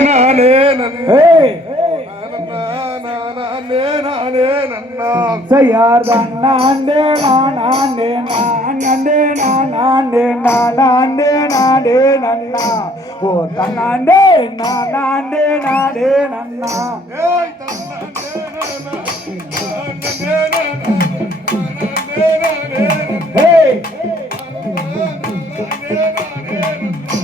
நானே நன்னே நானே நானே நன்னா ஓ தன்னாண்டே ஏய் தன்னானே நானா நானே நானா நானே நானே. ஏய் நானாண்டே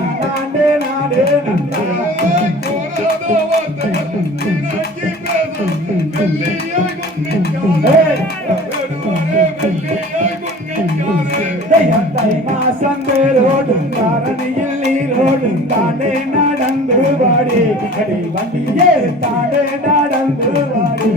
தை மாசம் வேரோடும் தாரணியில் நீரோடும் தானே நடந்து வாடி வண்டியே தானே நடந்து வாடி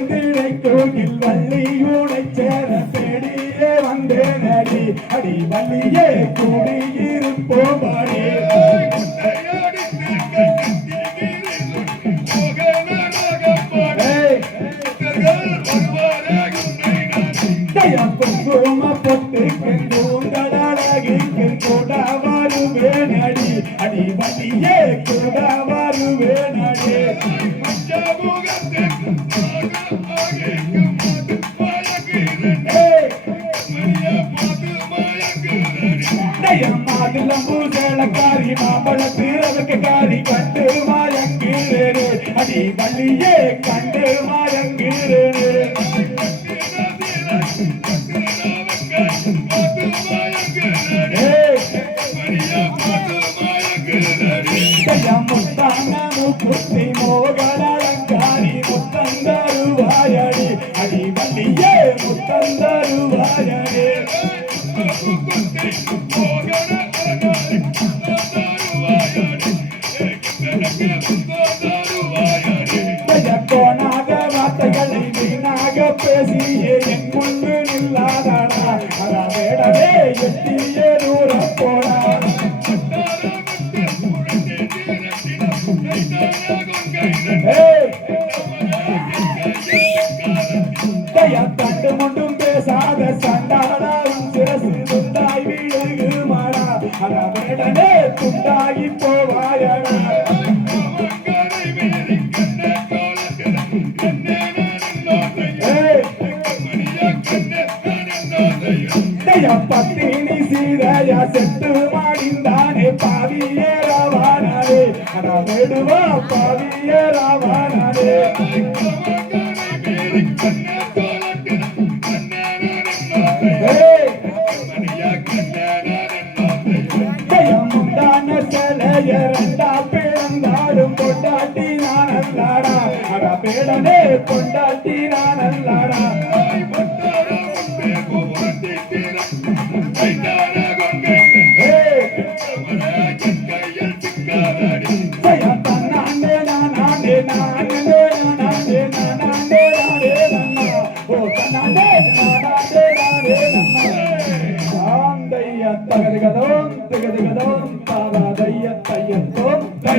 தெல்லேந்திரை கோயில் வள்ளியூனை சேர தேடியே வந்தேன் அடி அடி வள்ளியே கூடியிருப்போம் பொங்குமா ஏய் வருவேன் மாம்பழத்து அதற்கு காரி கண்டு மாயங்குறேனே அடி வள்ளியே கண்டு மாயங்குறேனே ஏய் ஜெயம் வார்த்தைகளை வீணாக பேசியே என் முன்பு வேடவே எட்டியே தூரம் போனா கையா தண்டு முண்டும் பேசாத சண்டாடாவும் சிரசு துண்டாய் விழுகுமாடா அட துண்டாகி போவாயடா பத்தினி சீதையா செத்து மாடிந்தானே பாவியே ராவானே பாவியே ராவானே பொண்டாட்டி நான் அல்லாடா தகதி கதோம் தையத்தோம் தை.